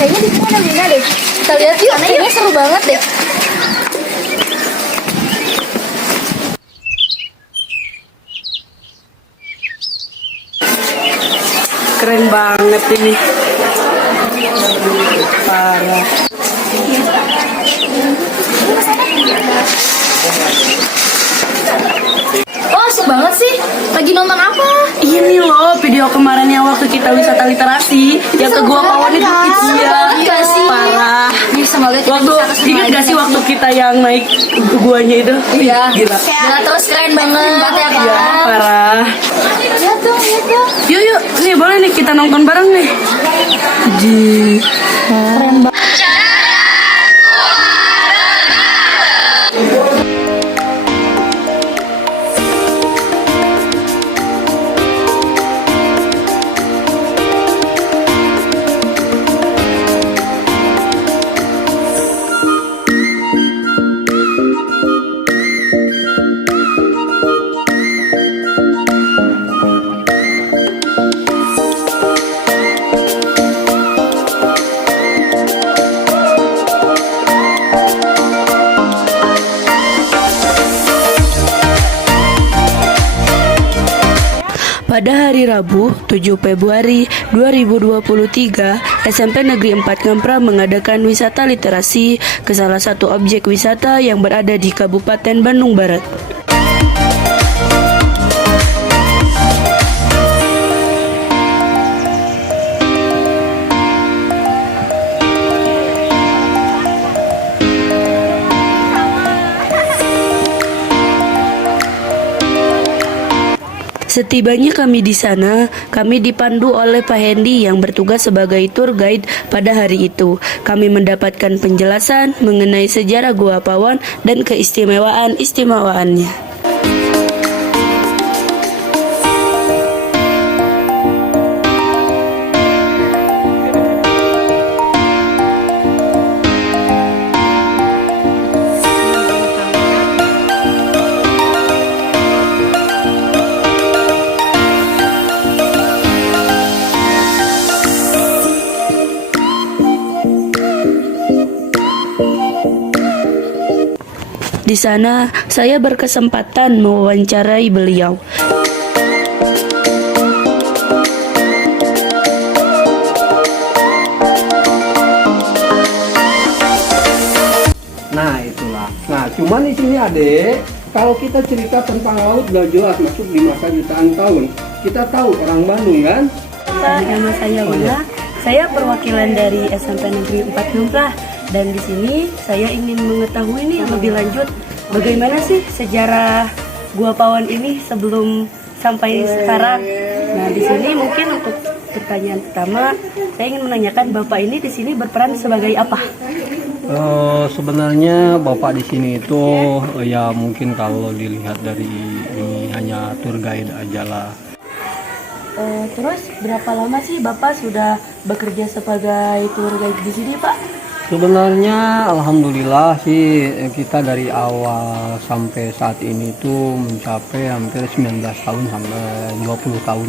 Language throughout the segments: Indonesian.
Kayaknya di sini ada Mina deh. Kita lihat yuk. Kayaknya seru banget deh. Keren banget ini. Parah. Oh, asik banget sih. Lagi nonton apa? Ini loh video kemarin yang waktu kita wisata literasi yang ke Gua Pawon itu. Iya sih. Parah. Nih, semoga kita Waktu bisa kesini ingat lagi. gak sih waktu kita yang naik guanya itu? Iya. Gila. Gila, terus keren banget ya kan? Iya, parah. Lihat tuh, lihat tuh. Yuk yuk, nih boleh nih kita nonton bareng nih. Keren banget. Pada hari Rabu, 7 Februari 2023, SMP Negeri 4 Ngampra mengadakan wisata literasi ke salah satu objek wisata yang berada di Kabupaten Bandung Barat. Setibanya kami di sana, kami dipandu oleh Pak Hendy yang bertugas sebagai tour guide pada hari itu. Kami mendapatkan penjelasan mengenai sejarah Gua Pawon dan keistimewaan-istimewaannya. Di sana, saya berkesempatan mewawancarai beliau. Nah itulah. Nah cuman di sini adek, kalau kita cerita tentang laut gak jelas masuk di masa jutaan tahun. Kita tahu orang Bandung kan? Nama saya Luna. Saya perwakilan dari SMP Negeri 4 Ngampra. Dan di sini saya ingin mengetahui nih lebih lanjut bagaimana sih sejarah Gua Pawon ini sebelum sampai sekarang. Nah, di sini mungkin untuk pertanyaan pertama, saya ingin menanyakan Bapak ini di sini berperan sebagai apa? Sebenarnya Bapak di sini itu ya mungkin kalau dilihat dari ini hanya tour guide aja lah. Terus berapa lama sih Bapak sudah bekerja sebagai tour guide di sini, Pak? Sebenarnya alhamdulillah sih kita dari awal sampai saat ini tuh mencapai hampir 19 tahun sampai 20 tahun.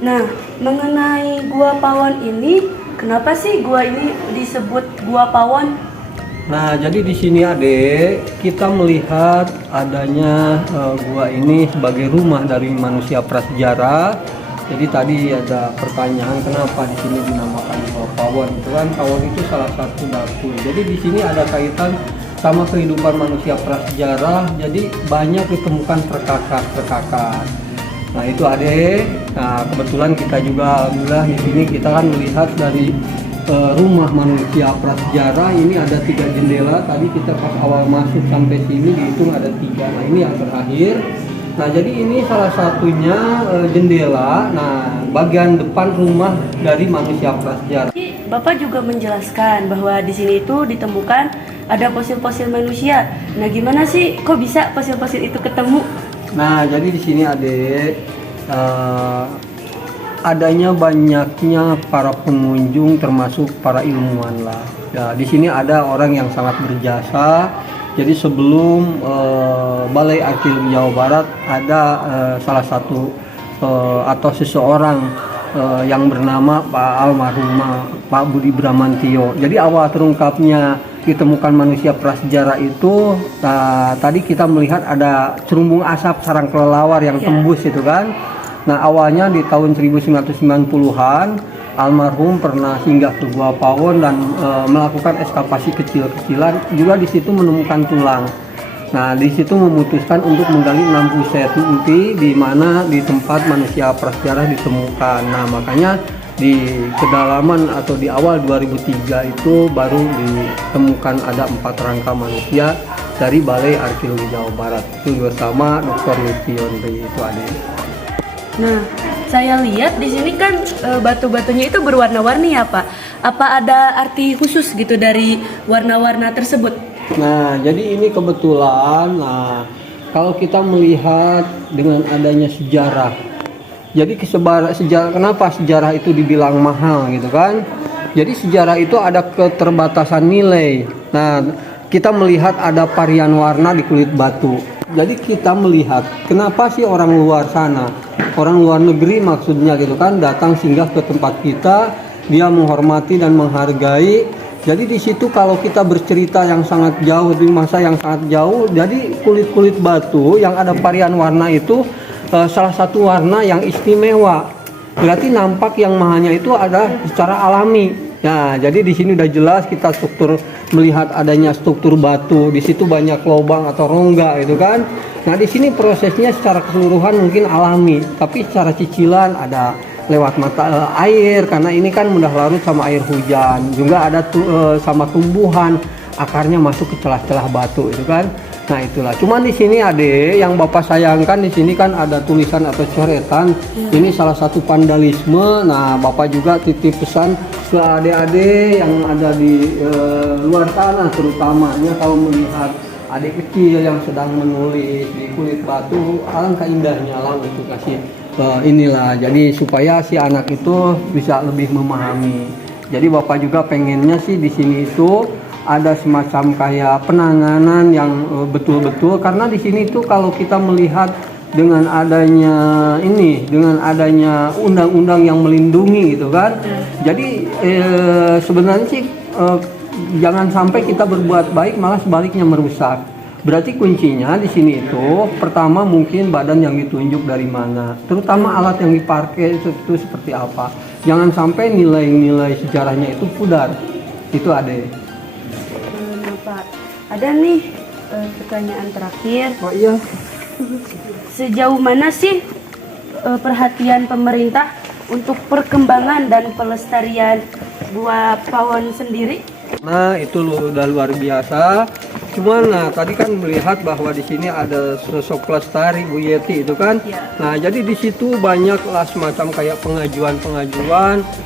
Nah, mengenai Gua Pawon ini, kenapa sih gua ini disebut Gua Pawon? Nah, jadi di sini adek, kita melihat adanya gua ini sebagai rumah dari manusia prasejarah. Jadi tadi ada pertanyaan kenapa di sini dinamakan Gua Pawon. Itu kan Pawon itu salah satu dapur. Jadi di sini ada kaitan sama kehidupan manusia prasejarah. Jadi banyak ditemukan perkakas. Nah, itu adek. Nah, kebetulan kita juga alhamdulillah di sini kita kan melihat dari rumah manusia prasejarah ini ada 3 jendela. Tadi kita pas awal masuk sampai sini dihitung ada 3. Nah ini yang terakhir. Nah jadi ini salah satunya jendela. Nah bagian depan rumah dari manusia prasejarah. Bapak juga menjelaskan bahwa di sini itu ditemukan ada fosil-fosil manusia. Nah gimana sih kok bisa fosil-fosil itu ketemu? Nah jadi di sini adek. Adanya banyaknya para pengunjung termasuk para ilmuwan lah. Ya, di sini ada orang yang sangat berjasa Jadi sebelum Balai Arkeologi Jawa Barat ada salah satu atau seseorang yang bernama Pak almarhum Pak Budi Bramantio. Jadi awal terungkapnya ditemukan manusia prasejarah itu tadi kita melihat ada serumbung asap sarang kelelawar yang tembus itu kan. Nah awalnya di tahun 1990-an almarhum pernah singgah ke Gua Pawon dan melakukan ekskavasi kecil-kecilan, juga di situ menemukan tulang. Nah di situ memutuskan untuk menggali 6 buset inti di mana di tempat manusia prasejarah ditemukan. Nah makanya di kedalaman atau di awal 2003 itu baru ditemukan ada 4 rangka manusia dari Balai Arkeologi Jawa Barat itu bersama Dr. Lutfi itu ada. Nah, saya lihat di sini kan batu-batunya itu berwarna-warni ya Pak. Apa ada arti khusus gitu dari warna-warna tersebut? Nah, jadi ini kebetulan. Nah, kalau kita melihat dengan adanya sejarah, jadi sejarah kenapa sejarah itu dibilang mahal gitu kan? Jadi sejarah itu ada keterbatasan nilai. Nah, kita melihat ada varian warna di kulit batu. Jadi kita melihat kenapa sih orang luar sana, orang luar negeri maksudnya gitu kan, datang singgah ke tempat kita, dia menghormati dan menghargai. Jadi di situ kalau kita bercerita yang sangat jauh, di masa yang sangat jauh, jadi kulit-kulit batu yang ada varian warna itu salah satu warna yang istimewa. Berarti nampak yang mahanya itu ada secara alami. Nah, jadi di sini udah jelas kita melihat adanya struktur batu. Di situ banyak lubang atau rongga itu kan. Nah, di sini prosesnya secara keseluruhan mungkin alami, tapi secara cicilan ada lewat mata air karena ini kan mudah larut sama air hujan. Juga ada sama tumbuhan, akarnya masuk ke celah-celah batu itu kan. Nah, itulah. Cuman di sini Ade yang Bapak sayangkan di sini kan ada tulisan atau coretan. Ini salah satu vandalisme. Nah, Bapak juga titip pesan ke adik-adik yang ada di luar sana, terutamanya kalau melihat adik kecil yang sedang menulis di kulit batu, alangkah indahnya lah untuk kasih inilah. Jadi supaya si anak itu bisa lebih memahami. Jadi Bapak juga pengennya sih di sini itu ada semacam kayak penanganan yang betul-betul, karena di sini tuh kalau kita melihat dengan adanya undang-undang yang melindungi gitu kan. Jadi sebenarnya sih jangan sampai kita berbuat baik malah sebaliknya merusak. Berarti kuncinya di sini itu pertama mungkin badan yang ditunjuk dari mana, terutama alat yang dipakai itu seperti apa. Jangan sampai nilai-nilai sejarahnya itu pudar. Itu ada. Pak, ada nih pertanyaan terakhir. Oh iya. Sejauh mana sih perhatian pemerintah untuk perkembangan dan pelestarian Gua Pawon sendiri? Nah, itu udah luar biasa. Cuman nah tadi kan melihat bahwa di sini ada sosok pelestari Bu Yeti itu kan. Ya. Nah, jadi di situ banyaklah semacam kayak pengajuan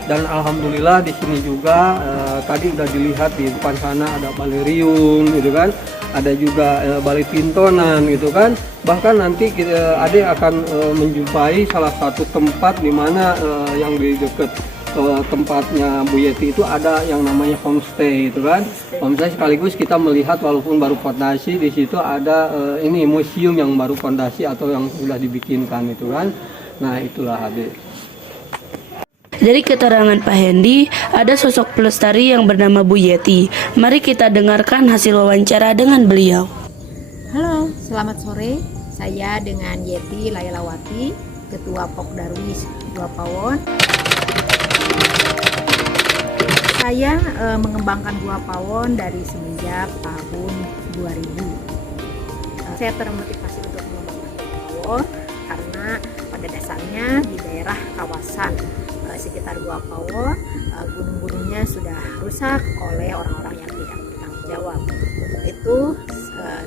dan alhamdulillah di sini juga tadi udah dilihat di depan sana ada balerium gitu kan. Ada juga balai pintonan gitu kan. Bahkan nanti Ade akan menjumpai salah satu tempat di mana yang di dekat tempatnya Bu Yeti itu ada yang namanya homestay itu kan. Homestay sekaligus kita melihat walaupun baru fondasi, di situ ada ini museum yang baru fondasi atau yang sudah dibikinkan itu kan. Nah, itulah Ade. Dari keterangan Pak Hendy, ada sosok pelestari yang bernama Bu Yeti. Mari kita dengarkan hasil wawancara dengan beliau. Halo, selamat sore. Saya dengan Yeti Lailawati, Ketua Pokdarwis Gua Pawon. Saya mengembangkan Gua Pawon dari semenjak tahun 2000. Saya termotivasi untuk mengembangkan Gua Pawon karena pada dasarnya di daerah kawasan sekitar Gua Pawon gunung-gunungnya sudah rusak oleh orang-orang yang tidak bertanggung jawab. Untuk itu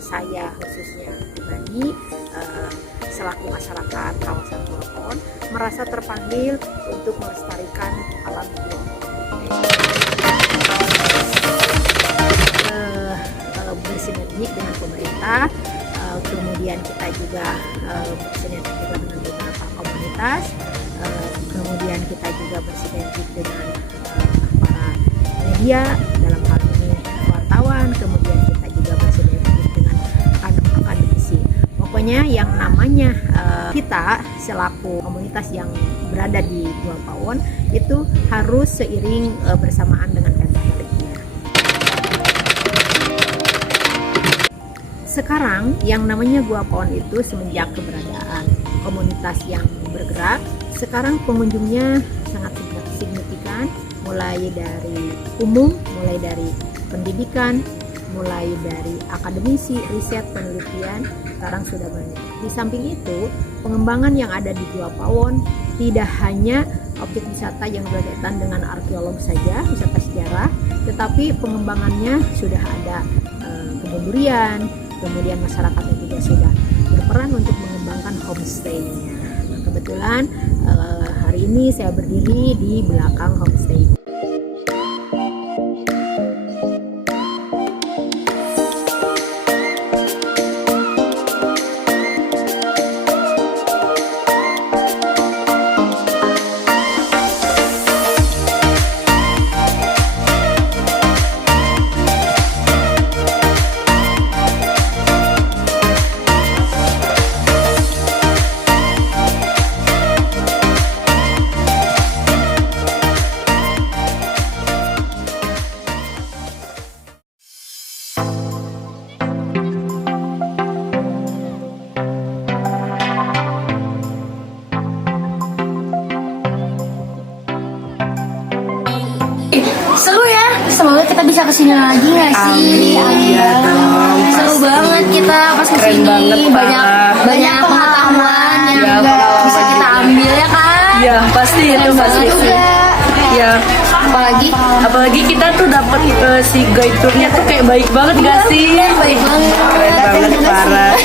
saya khususnya pribadi selaku masyarakat kawasan Gua Pawon merasa terpanggil untuk melestarikan alam Gua Pawon. Bersinergi dengan pemerintah, kemudian kita juga bersinergi juga dengan beberapa komunitas, kemudian kita juga bersinergi dengan para media dalam hal ini wartawan, kemudian kita juga bersinergi makanya yang namanya kita selaku komunitas yang berada di Gua Pawon itu harus seiring bersamaan dengan pentaheliknya. Sekarang yang namanya Gua Pawon itu semenjak keberadaan komunitas yang bergerak, sekarang pengunjungnya sangat signifikan, mulai dari umum, mulai dari pendidikan, mulai dari akademisi, riset, penelitian, sekarang sudah banyak. Di samping itu, pengembangan yang ada di Gua Pawon tidak hanya objek wisata yang berkaitan dengan arkeolog saja, wisata sejarah, tetapi pengembangannya sudah ada kebun durian, kemudian masyarakatnya juga sudah berperan untuk mengembangkan homestay-nya. Nah, kebetulan hari ini saya berdiri di belakang homestay. Seru ya, semoga kita bisa kesini lagi nggak sih? Iya dong, Seru banget kita pas kesini, banget, banyak pengetahuan yang Ya, bisa kita ambil ya kan? Iya pasti itu pasti. Ya, apalagi kita tuh dapat si guide tournya tuh kayak baik banget gak sih? Baik banget. Keren banget parah.